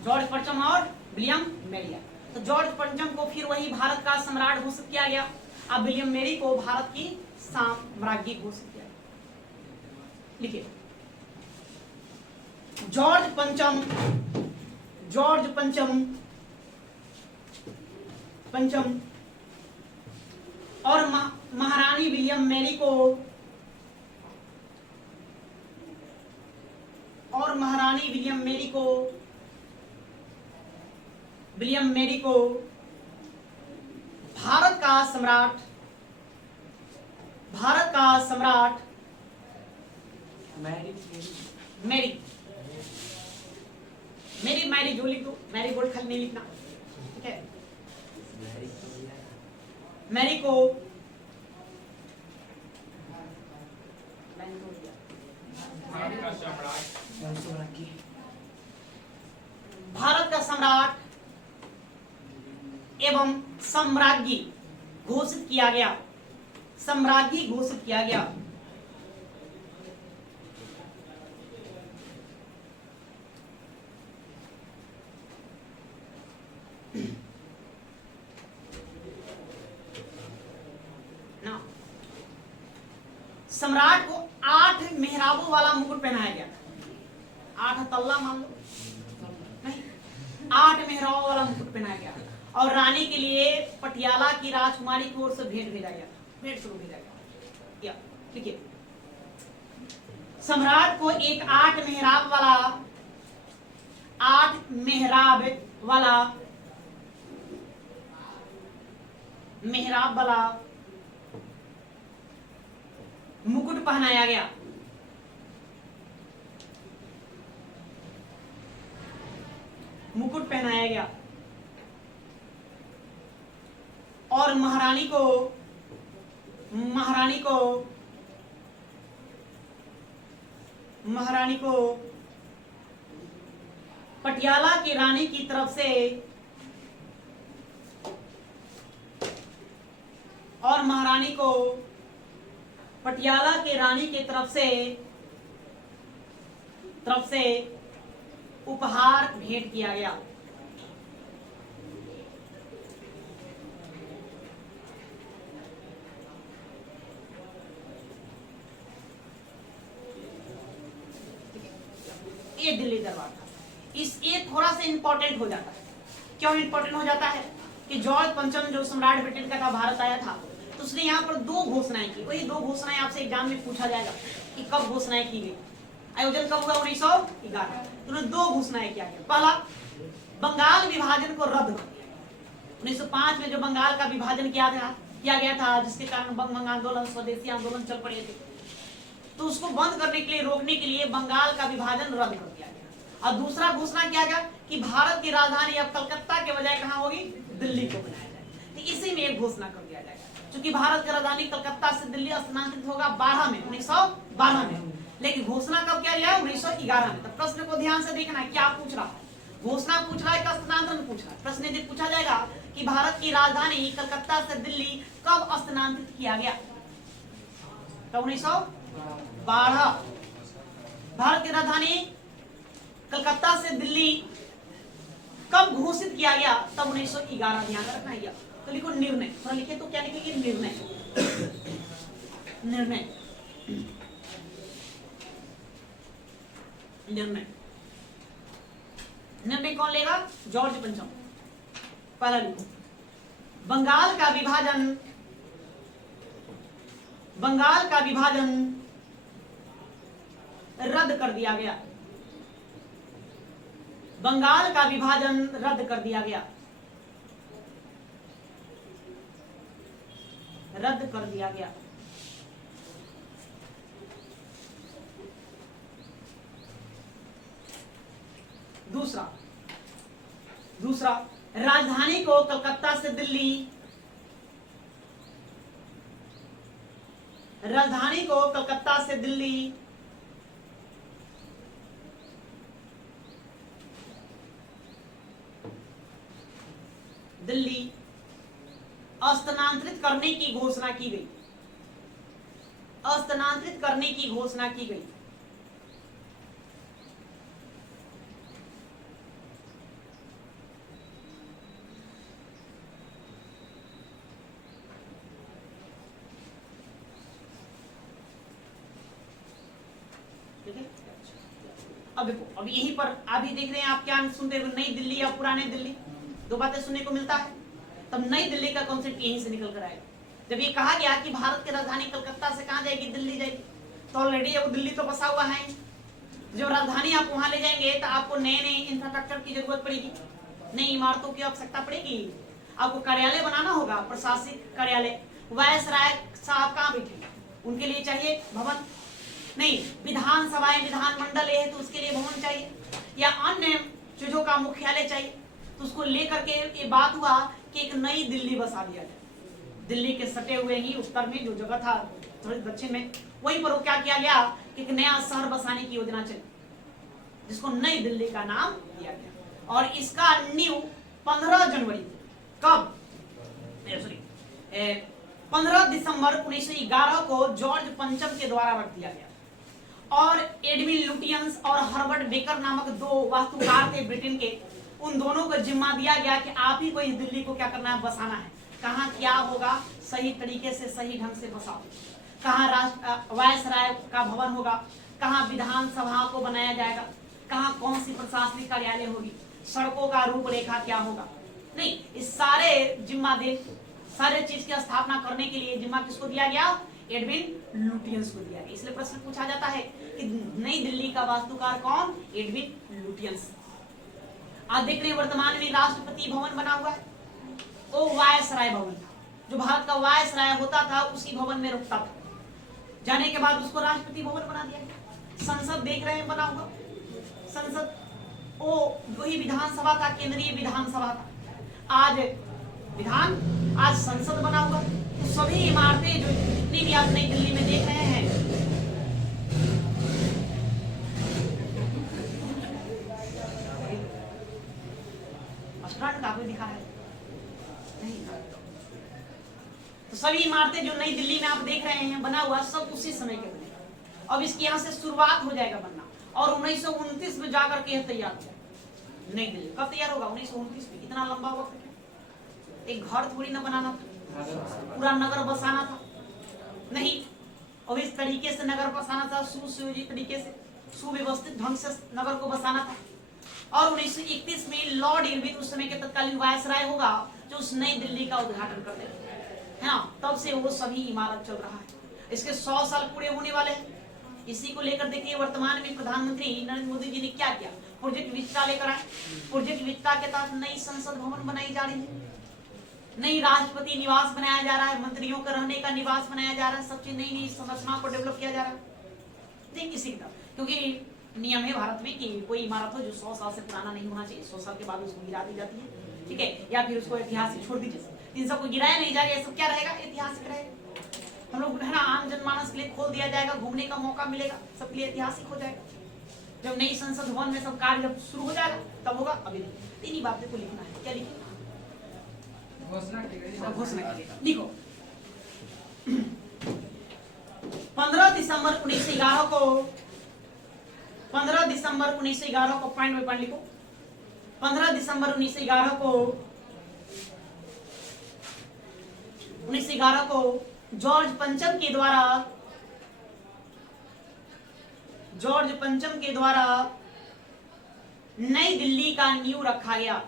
जॉर्ज पंचम और विलियम मैरी। तो जॉर्ज पंचम को फिर वही भारत का सम्राट घोषित किया गया। अब विलियम मैरी को भारत की साम्राज्ञी घोषित किया गया। लिखिए जॉर्ज पंचम, जॉर्ज पंचम पंचम और महारानी विलियम मैरी को, और महारानी विलियम मैरी को, विलियम मैरी को भारत का सम्राट, भारत का सम्राट मैरी मैरी मेरी मैरी जो लिख दो, मैरी गोल्ड खाली नहीं लिखना, ठीक है? मैरी को भारत का सम्राट, भारत का सम्राट एवं सम्राज्ञी घोषित किया गया, सम्राज्ञी घोषित किया गया। ना सम्राट को 8 मेहराबों वाला मुकुट पहनाया गया, 8 तल्ला मान लो, नहीं 8 मेहराबों वाला मुकुट पहनाया गया। और रानी के लिए पटियाला की राजकुमारी की ओर से भेंट भेजा गया, भेंट स्वरूप भेजा गया। देखिए सम्राट को एक 8 मेहराब वाला, 8 मेहराब वाला, मेहराब वाला मुकुट पहनाया गया। मुकुट पहनाया गया और महारानी को, महारानी को, महारानी को पटियाला की रानी की तरफ से, और महारानी को पटियाला के रानी की तरफ से उपहार भेंट किया गया। ये दिल्ली दरबार था। ये थोड़ा सा इंपॉर्टेंट हो जाता है। क्यों इंपॉर्टेंट हो जाता है? कि जॉर्ज पंचम जो सम्राट ब्रिटेन का था, भारत आया था, तो उसने यहाँ पर 2 घोषणाएं की। वही 2 घोषणाएं आपसे एग्जाम में पूछा जाएगा कि कब घोषणाएं की गई। आयोजन कब हुआ? 1911। तो 2 घोषणाएं किया गया। पहला, बंगाल विभाजन को रद्द कर दिया। 1905 में जो बंगाल का विभाजन किया गया था, जिसके कारण बंग आंदोलन, स्वदेशी आंदोलन चल पड़े थे, तो उसको बंद करने के लिए, रोकने के लिए बंगाल का विभाजन रद्द कर दिया गया। और दूसरा घोषणा किया गया कि भारत की राजधानी अब कलकत्ता के बजाय कहाँ होगी? दिल्ली को बनाया जाए। तो इसी में एक घोषणा कर दिया जाएगा, क्योंकि भारत की राजधानी कलकत्ता से दिल्ली स्थानांतरित होगा 1912 में। लेकिन घोषणा कब किया गया? 1911 में। तो प्रश्न को ध्यान से देखना, क्या पूछ रहा है? घोषणा पूछ रहा है, स्थानांतरण पूछ रहा है। प्रश्न यदि पूछा जाएगा कि भारत की राजधानी कलकत्ता से दिल्ली कब स्थानांतरित किया गया, तो 1912। भारत की राजधानी कलकत्ता से दिल्ली कब घोषित किया गया? तब 1911। ध्यान रखना है। तो लिखो निर्णय, थोड़ा लिखे तो क्या लिखेंगे? निर्णय। निर्णय, निर्णय, निर्णय कौन लेगा? जॉर्ज पंचम। पहला लिखो, बंगाल का विभाजन, बंगाल का विभाजन रद्द कर दिया गया। बंगाल का विभाजन रद्द कर दिया गया, रद्द कर दिया गया। दूसरा, दूसरा, राजधानी को कलकत्ता से दिल्ली, राजधानी को कलकत्ता से दिल्ली दिल्ली स्थानांतरित करने की घोषणा की गई। स्थानांतरित करने की घोषणा की गई। ठीक है, अब देखो, अब यहीं पर अभी देख रहे हैं आप क्या सुनते हो, नई दिल्ली या पुराने दिल्ली, दो बातें सुनने को मिलता है। तब नई दिल्ली का कॉन्सेप्ट यहीं से निकल कर आएगा। जब ये कहा गया कि भारत की राजधानी कलकत्ता से कहां जाएगी, दिल्ली जाएगी, तो ऑलरेडी वो दिल्ली तो बसा हुआ है। जब राजधानी आप वहां ले जाएंगे तो आपको नए नए इंफ्रास्ट्रक्चर की जरूरत पड़ेगी, नई इमारतों की आवश्यकता पड़ेगी, आपको कार्यालय बनाना होगा, प्रशासनिक कार्यालय। वायसराय साहब कहाँ बैठे, उनके लिए चाहिए भवन, नहीं विधानसभाएं विधानमंडल है तो उसके लिए भवन चाहिए, या अन्य चीजों का मुख्यालय चाहिए। तो उसको लेकर के ये बात हुआ कि एक नई दिल्ली बसा दिया जाए। दिल्ली के सटे हुए ही उत्तर में जो जगह था, थोड़ी दक्षिण में, वहीं पर वो क्या किया गया कि एक नया शहर बसाने की योजना चली, जिसको नई दिल्ली का नाम दिया गया। और इसका नींव 15 जनवरी, कब, सॉरी 15 दिसंबर 1911 को जॉर्ज पंचम के द्वारा रख दिया गया। और एडविन लुटियंस और हर्बर्ट बेकर नामक दो वास्तुकार थे ब्रिटेन के, उन दोनों को जिम्मा दिया गया कि आप ही को इस दिल्ली को क्या करना है, बसाना है। कहाँ क्या होगा, सही तरीके से सही ढंग से बसाओ। कहाँ वायसराय का भवन होगा, कहाँ विधानसभा को बनाया जाएगा, कहाँ कौन सी प्रशासनिक कार्यालय होगी, सड़कों का रूपरेखा क्या होगा, नहीं इस सारे जिम्मा दे, सारे चीज की स्थापना करने के लिए जिम्मा किसको दिया गया, एडविन लुटियंस को दिया गया। इसलिए प्रश्न पूछा जाता है कि नई दिल्ली का वास्तुकार कौन, एडविन लुटियंस। आज देख रहे हैं वर्तमान में राष्ट्रपति भवन बना हुआ है, वो वायसराय भवन था, जो भारत का वायसराय होता था उसी भवन में रुकता था। जाने के बाद उसको राष्ट्रपति भवन बना दिया गया। संसद देख रहे हैं बना हुआ, संसद वो वही विधानसभा था, केंद्रीय विधानसभा था। आज संसद बना हुआ। तो सभी इमारतें जो जितनी भी आप नई दिल्ली में देख रहे हैं, काफी दिखा है नहीं, तो सभी इमारतें जो नई दिल्ली में आप देख रहे हैं बना हुआ, सब उसी समय के बने। अब इसकी यहाँ से शुरुआत हो जाएगा बनना, और 1929 में जाकर के यह तैयार हो जाएगा। नई दिल्ली कब तैयार होगा, 1929 में। इतना लंबा वक्त क्या, एक घर थोड़ी ना बनाना था, पूरा नगर बसाना था, नहीं। और इस तरीके से नगर बसाना था, सुसंयोजित तरीके से, सुव्यवस्थित ढंग से नगर को बसाना था। और 1931 में लॉर्ड इरविन, उस समय के तत्कालीन वायसराय होगा, जो उस नई दिल्ली का उद्घाटन कर देगा, है ना। तब से वो सभी इमारत चल रहा है। इसके 100 साल पूरे होने वाले हैं। इसी को लेकर देखिए वर्तमान में प्रधानमंत्री नरेंद्र मोदी जी ने क्या किया, प्रोजेक्ट विस्ता लेकर आए। प्रोजेक्ट विस्ता के तहत नई संसद भवन बनाई जा रही है, नई राष्ट्रपति निवास बनाया जा रहा है, मंत्रियों का रहने का निवास बनाया जा रहा है, सब चीज नई नई संरचना को डेवलप किया जा रहा है। नहीं किसी का, क्योंकि नियम है भारत में कि कोई इमारत हो जो 100 साल से पुराना नहीं होना चाहिए, 100 साल के बाद उसको गिरा दी जाती है, ठीक है, या फिर उसको ऐतिहासिक छोड़ दीजिए। इन सबको गिराया नहीं जाएगा, ये सब क्या रहेगा, ऐतिहासिक रहेगा। हम लोग है ना, आम जनमानस के लिए खोल दिया जाएगा, घूमने का मौका मिलेगा, सबके लिए ऐतिहासिक हो जाएगा। जब नई संसद भवन में सब कार्य जब शुरू हो जाएगा तब होगा। अभी नहीं, इन्हीं बातें को लिखना है। क्या लिखना, घोषणा कीजिएगा, लिखो। 15 दिसंबर 1911 को, 15 दिसंबर 1911 को पॉइंट बाय पॉइंट लिखो। 15 दिसंबर 1911 को जॉर्ज पंचम के द्वारा नई दिल्ली का नींव रखा गया।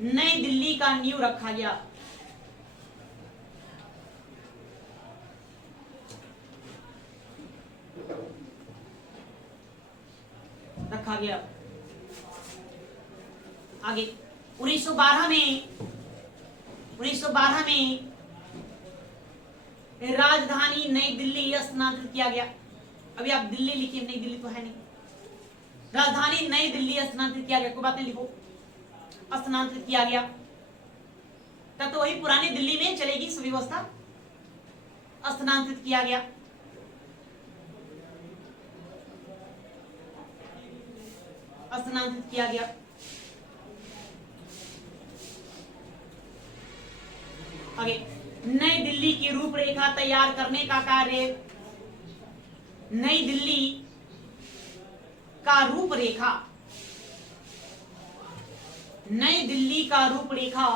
नई दिल्ली का नींव रखा गया। आगे 1912 में राजधानी नई दिल्ली स्थानांतरित किया गया। अभी आप दिल्ली लिखिए, नई दिल्ली तो है नहीं। राजधानी नई दिल्ली स्थानांतरित किया गया, कोई बात नहीं, लिखो स्थानांतरित किया गया। तब तो वही पुरानी दिल्ली में चलेगी सुव्यवस्था। स्थानांतरित किया गया। स्थानांतरित किया गया। आगे नई दिल्ली की रूपरेखा तैयार करने का कार्य, नई दिल्ली का रूपरेखा, नई दिल्ली का रूपरेखा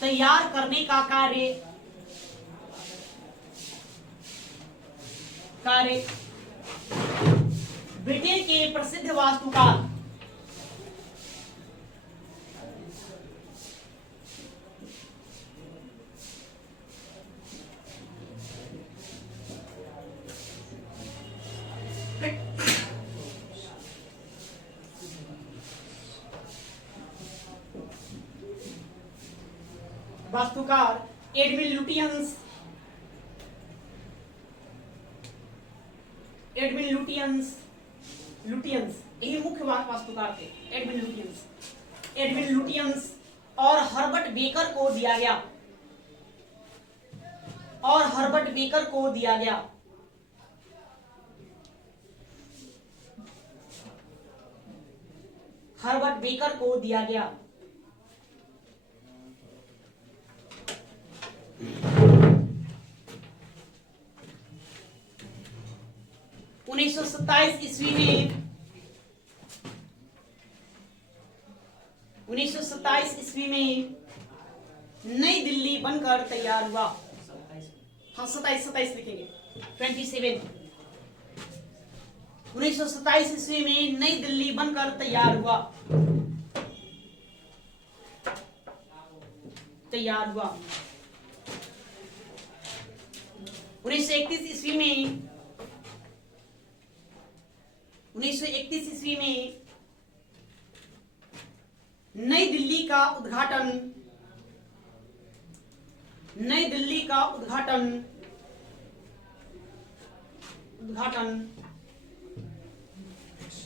तैयार करने का कार्य ब्रिटेन के प्रसिद्ध वास्तुकार एडविन लुटियंस यही मुख्य वास्तुकार थे। एडविन लुटियंस और हर्बर्ट बेकर को दिया गया, हर्बर्ट बेकर को दिया गया 1927 ईस्वी में 1927 ईस्वी में नई दिल्ली बनकर तैयार हुआ। हाँ 27 लिखेंगे 27। 1927 ईस्वी में नई दिल्ली बनकर तैयार हुआ। 1931 ईस्वी में 1931 ईस्वी में नई दिल्ली का उद्घाटन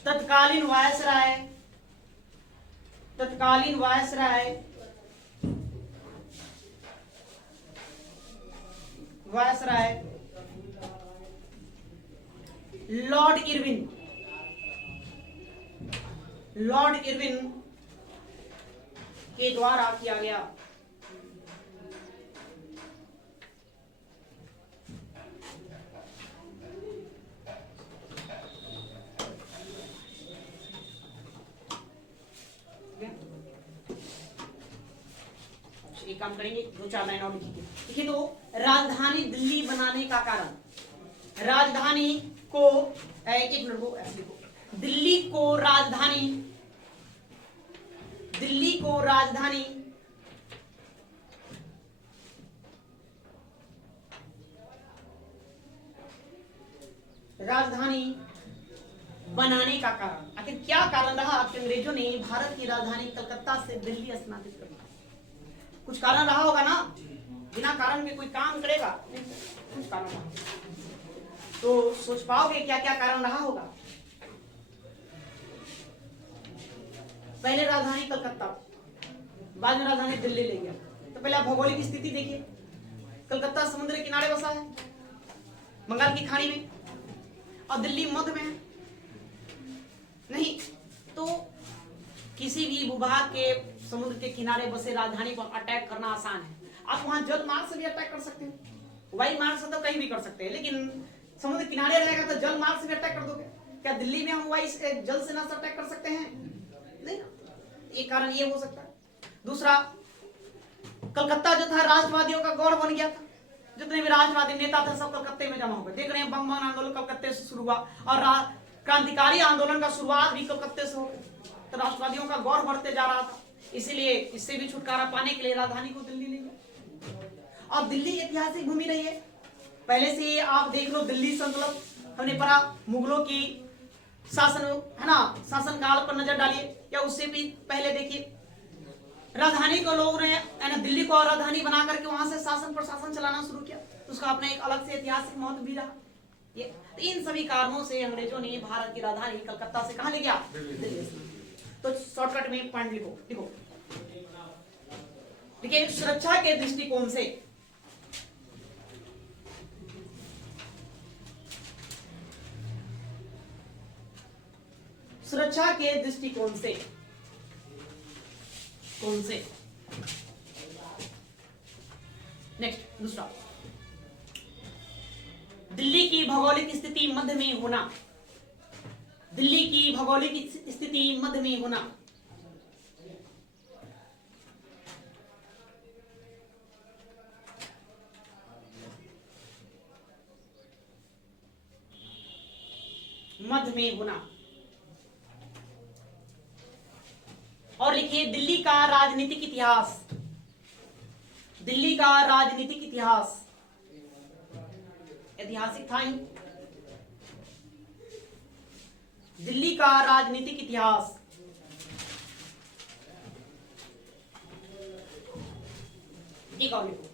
तत्कालीन वायसराय लॉर्ड इरविन के द्वारा किया गया। एक काम करेंगे, 2-4 लाइन और लिखिए। देखिए तो राजधानी दिल्ली बनाने का कारण, राजधानी को एक मिनट को ऐसे लिखो, दिल्ली को राजधानी बनाने का कारण, आखिर क्या कारण रहा कि अंग्रेजों ने भारत की राजधानी कलकत्ता से दिल्ली स्थानांतरित कर दिया? कुछ कारण रहा होगा ना, बिना कारण के कोई काम करेगा? कुछ कारण रहा, तो सोच पाओगे क्या क्या कारण रहा होगा? पहले राजधानी कलकत्ता, बाद में राजधानी दिल्ली ले गया। तो पहले आप भौगोलिक स्थिति देखिए, कलकत्ता समुद्र के किनारे बसा है, बंगाल की खाड़ी में, और दिल्ली मध्य में है। नहीं तो किसी भी भूभाग के समुद्र के किनारे बसे राजधानी पर अटैक करना आसान है। आप वहां जल मार्ग से भी अटैक कर सकते हैं, वायु मार्ग से तो कहीं भी कर सकते हैं, लेकिन समुद्र किनारे रहेगा तो जल मार्ग से भी अटैक कर दोगे। क्या दिल्ली में हम वायु जल सेना से अटैक कर सकते हैं? नहीं, एक कारण ये हो सकता है। दूसरा, कलकत्ता जो था राष्ट्रवादियों का गौड़ बन गया था, जितने भी राष्ट्रवादी नेता थे सब कलकत्ते में जमा हो गए। देख रहे हैं बम आंदोलन कलकत्ते से शुरू हुआ, और क्रांतिकारी आंदोलन का शुरुआत भी कलकत्ते से हो गई। तो राष्ट्रवादियों का गौर बढ़ते जा रहा था, इसीलिए इससे भी छुटकारा पाने के लिए राजधानी को दिल्ली ले गया। और दिल्ली ऐतिहासिक भूमि रही है, पहले से आप देख लो। दिल्ली संतुलन हमने पढ़ा, मुगलों की शासन है ना, शासन काल पर नजर डालिए, या उससे भी पहले देखिए, राजधानी को लोग ने दिल्ली को राजधानी बना करके वहां से शासन प्रशासन चलाना शुरू किया, तो उसका अपना एक अलग से ऐतिहासिक महत्व भी रहा। ये इन सभी कारणों से अंग्रेजों ने भारत की राजधानी कलकत्ता से कहां ले गया? दिल्ली। तो शॉर्टकट में पॉइंट लिखो। देखिए, सुरक्षा के दृष्टिकोण से दूसरा, दिल्ली की भौगोलिक स्थिति मध्य में होना। दिल्ली की भौगोलिक स्थिति मध्य में होना। मध्य में होना। और लिखिए दिल्ली का राजनीतिक इतिहास। दिल्ली का राजनीतिक इतिहास, ऐतिहासिक था। दिल्ली का राजनीतिक इतिहास। ये कौन लिखो?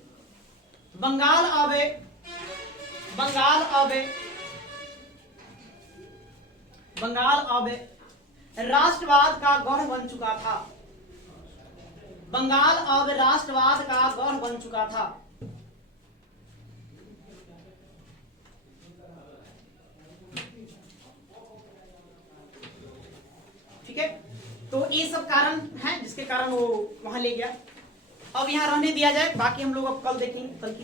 बंगाल आवे, बंगाल आवे, बंगाल आवे राष्ट्रवाद का गढ़ बन चुका था। बंगाल अब राष्ट्रवाद का गढ़ बन चुका था। ठीक है, तो ये सब कारण है जिसके कारण वो वहां ले गया। अब यहाँ रहने दिया जाए, बाकी हम लोग अब कल देखेंगे, कल की